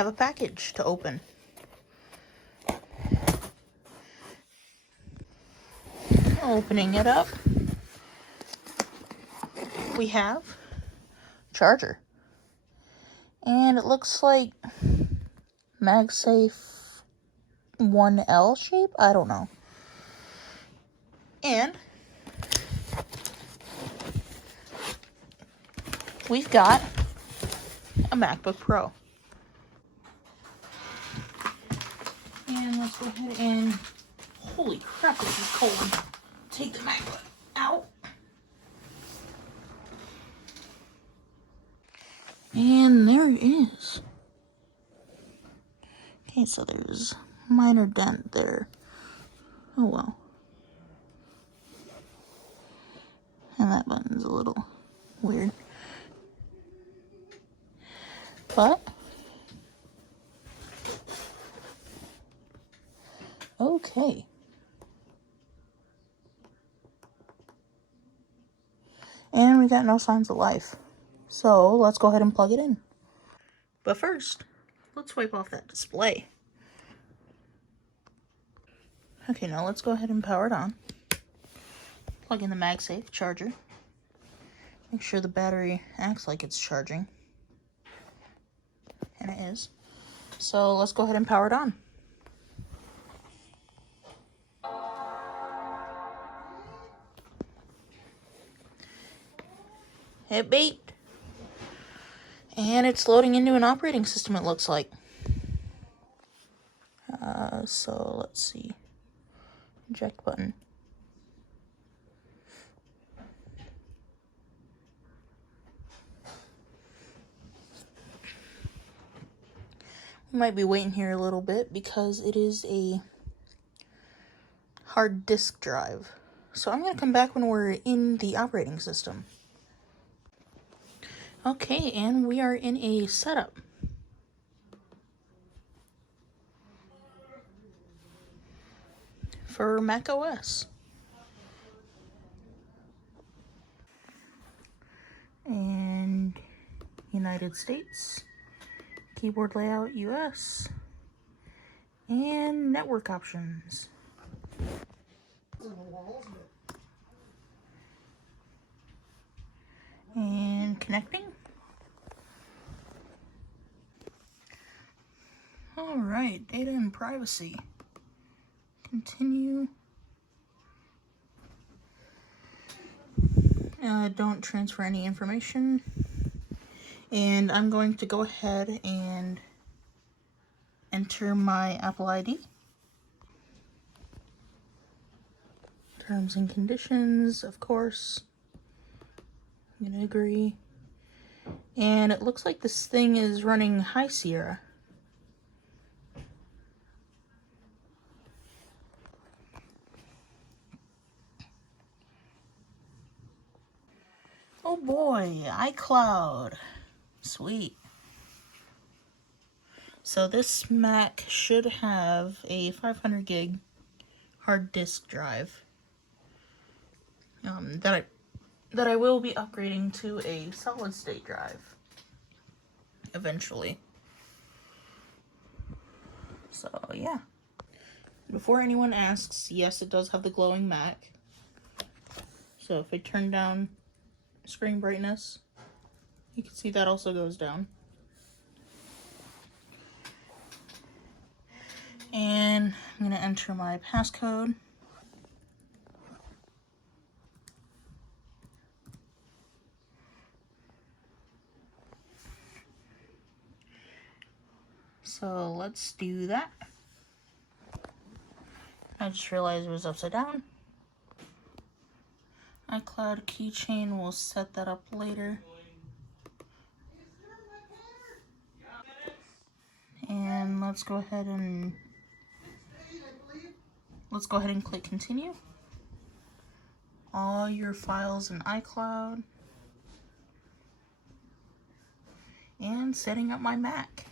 have a package to open. Opening it up, we have charger. And it looks like MagSafe 1L shape? I don't know. And we've got a MacBook Pro. And let's go ahead and, holy crap, this is cold. Take the MacBook out. And there it is. Okay, so there's a minor dent there. Oh well. And that button's a little weird. But okay. And we got no signs of life. So let's go ahead and plug it in. But first, let's wipe off that display. Okay, now let's go ahead and power it on. Plug in the MagSafe charger. Make sure the battery acts like it's charging. And it is. So let's go ahead and power it on. It beeped. And it's loading into an operating system, it looks like. So let's see. Eject button. We might be waiting here a little bit because it is a hard disk drive. So I'm going to come back when we're in the operating system. Okay, and we are in a setup. For Mac OS. And United States. Keyboard layout US. And network options. And connecting. Alright, data and privacy. Continue. Don't transfer any information. And I'm going to go ahead and enter my Apple ID. Terms and conditions, of course. I'm going to agree. And it looks like this thing is running High Sierra. Oh boy, iCloud. Sweet. So this Mac should have a 500 gig hard disk drive that I will be upgrading to a solid state drive eventually. So yeah. Before anyone asks, yes, it does have the glowing Mac. So if I turn down screen brightness, you can see that also goes down. And I'm going to enter my passcode. So let's do that. I just realized it was upside down. iCloud keychain, we'll set that up later. And let's go ahead and click continue. All your files in iCloud. And setting up my Mac.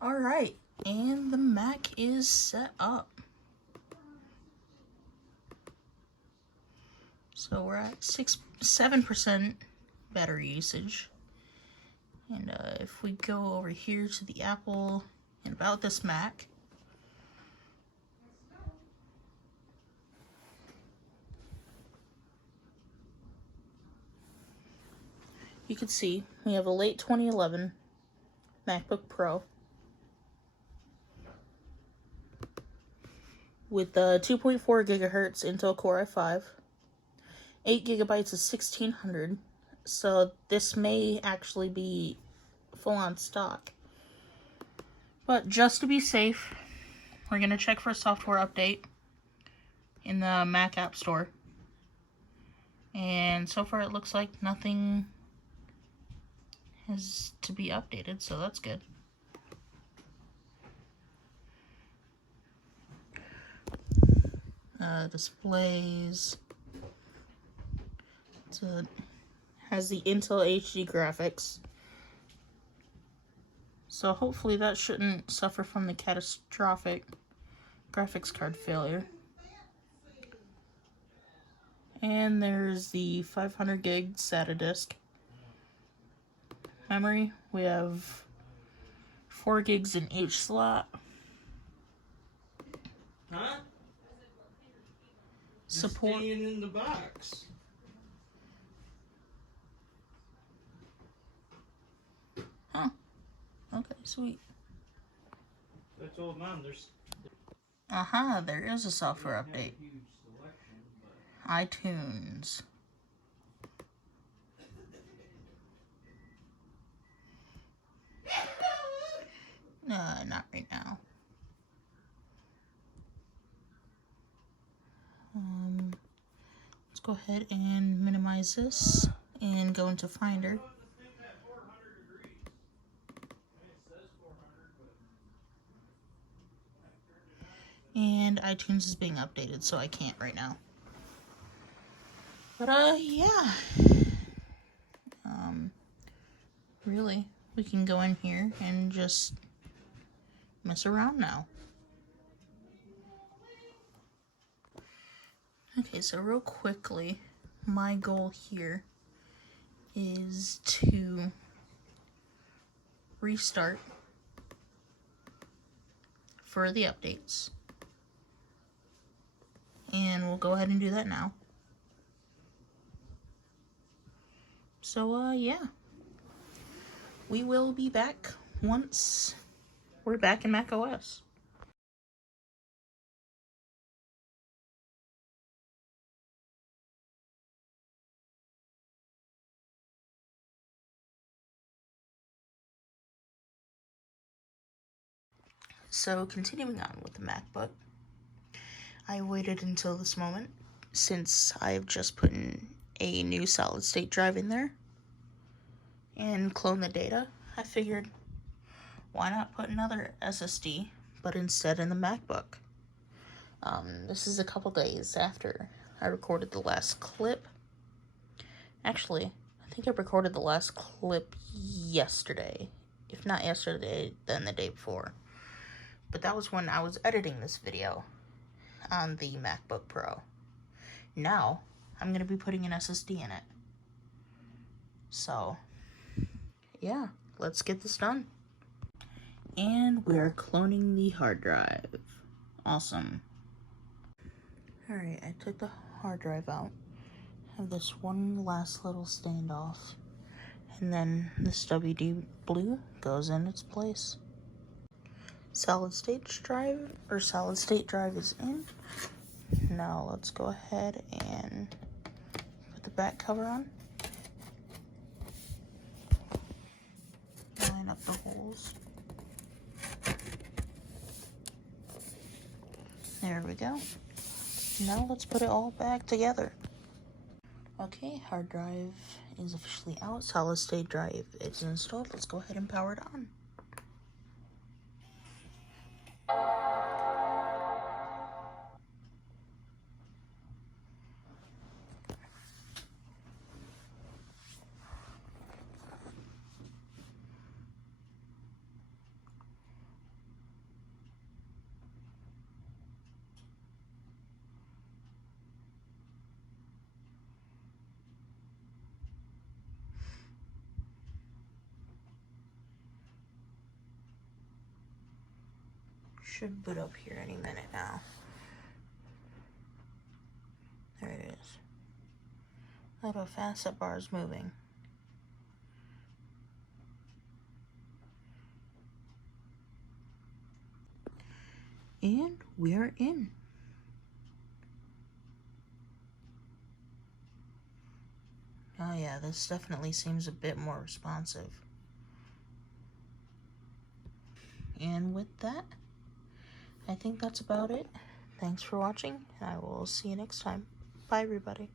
Alright, and the Mac is set up. So we're at 7% battery usage. And if we go over here to the Apple and about this Mac, you can see we have a late 2011 MacBook Pro with 2.4 gigahertz Intel Core i5, 8 gigabytes of 1600. So this may actually be full on stock. But just to be safe, we're going to check for a software update in the Mac App Store. And so far it looks like nothing has to be updated, so that's good. Displays. So it has the Intel HD graphics. So hopefully that shouldn't suffer from the catastrophic graphics card failure. And there's the 500 gig SATA disk. Memory, we have 4 gigs in each slot. Huh? Support. Staying in the box. Huh. Okay, sweet. I told Mom there's. There is a software update. iTunes. Not right now. Let's go ahead and minimize this and go into Finder. And iTunes is being updated, so I can't right now. But yeah. Really, we can go in here and just mess around now. Okay, so real quickly, my goal here is to restart for the updates. And we'll go ahead and do that now. So, yeah. We will be back once we're back in Mac OS. So, continuing on with the MacBook, I waited until this moment since I've just put in a new solid state drive in there and clone the data. I figured, why not put another SSD, but instead in the MacBook. This is a couple days after I recorded the last clip. Actually, I think I recorded the last clip yesterday. If not yesterday, then the day before. But that was when I was editing this video on the MacBook Pro. Now, I'm going to be putting an SSD in it. So, yeah, let's get this done. And we're cloning the hard drive. Awesome. Alright, I took the hard drive out. Have this one last little standoff. And then this WD blue goes in its place. Solid state drive is in. Now let's go ahead and put the back cover on. Line up the holes. There we go. Now let's put it all back together. Okay, hard drive is officially out. Solid state drive is installed. Let's go ahead and power it on. Should boot up here any minute now. There it is. Look how fast that bar is moving. And we are in. Oh yeah, this definitely seems a bit more responsive. And with that, I think that's about it. Thanks for watching, and I will see you next time. Bye, everybody.